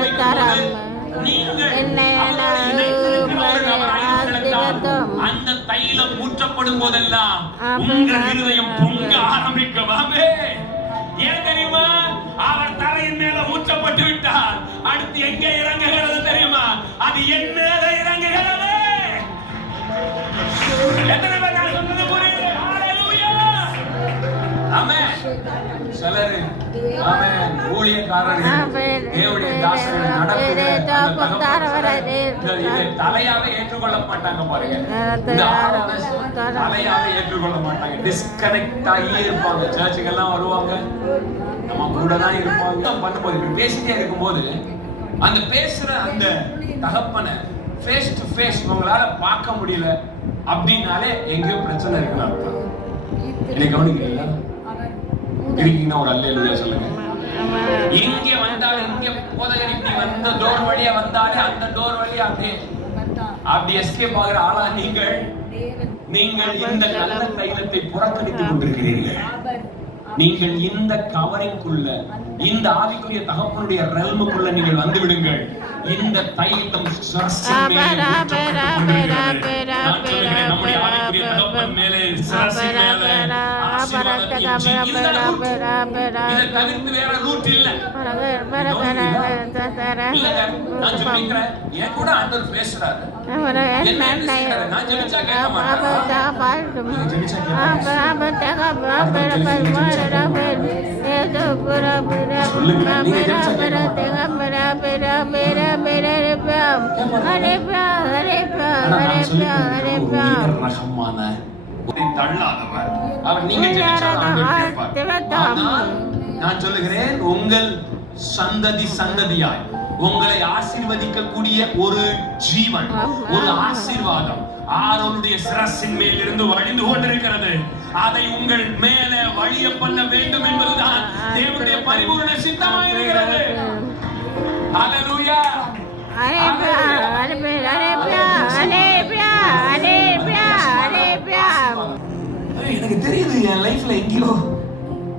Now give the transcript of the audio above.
மறுத்தரம் அந்த தைலம் ஊற்றப்படும் போதெல்லாம் உங்கள் இருதயம் பொங்க ஆரம்பிக்கும். ஏன் தெரியுமா? அவர் தலையின் மேல ஊற்றப்பட்டு விட்டார். அடுத்து எங்கே இறங்குகிறது தெரியுமா? அது என் மேல இறங்குகிறது. எத்தனை பேர் நான் சொன்னது புரியுது? ஹalleluya. ஆமென். சிலர் ஆமென் ஊழியக்காரர்கள் தேவனுடைய தாசர்கள் நடக்கிற தலையாவே ஏற்றுக்கொள்ள மாட்டாங்க பாருங்க. தலையாவே ஏற்றுக்கொள்ள மாட்டாங்க. டிஸ்கனெக்ட் ஆகி இருப்பாங்க. சர்ச்சுக்கு எல்லாம் வருவாங்க, நம்ம கூட தான் இருப்பாங்க. பண்ணும்போது இப்படி பேசிட்டே இருக்கும்போது அந்த பேசுற அந்த தகப்பனை ஃபேஸ் டு ஃபேஸ் உங்களால பார்க்க முடியல அப்படின்னாலே எங்கேயோ பிரச்சனை இருக்குன்னு அர்த்தம். என்னை கவனிக்கிறீங்களா? இருக்கீங்கன்னா ஒரு அல்லேலூயா சொல்லுங்க. இங்க வந்தாலும் இங்க போதகர் இப்படி வந்த டோர் வழியா வந்தாலே அந்த டோர் வழியா அப்படி எஸ்கேப் ஆகிற ஆளா நீங்கள் இந்த நல்ல தைலத்தை புறக்கணித்துக் கொண்டிருக்கிறீர்கள். நீங்கள் இந்த கவரிங்குள்ள, இந்த ஆவிக்குரிய தகப்பனுடைய ரெல்முக்குள்ள நீங்கள் வந்து விடுங்கள். இந்த தைலம் நம்முடைய ஆவிக்குரிய தகப்பன் மேலே சிரசின் மேலே இதை தவிர்த்து வேற ரூட் இல்ல. நான் சொல்லிக்கிறேன், என் கூட ஆண்டவர் பேசுறாரு. நான் ஜெபிச்சா கேட்க மாட்டேன். நான் சொல்லுகிறேன், உங்கள் சந்ததியாய் உங்களை ஆசீர்வதிக்கக்கூடிய ஒரு ஜீவன், ஒரு ஆசீர்வாதம் ஆரோனுடைய சிரசின் மேல் இருந்து வழிந்து கொண்டிருக்கிறது. அதை உங்கள் மேல வழிய பண்ண வேண்டும் என்பதுதான் தேவனுடைய பரிபூர்ண சித்தமாயிருக்கிறது. ஹalleluya. எனக்கு தெரியுது என் லைஃப்ல எங்கேயோ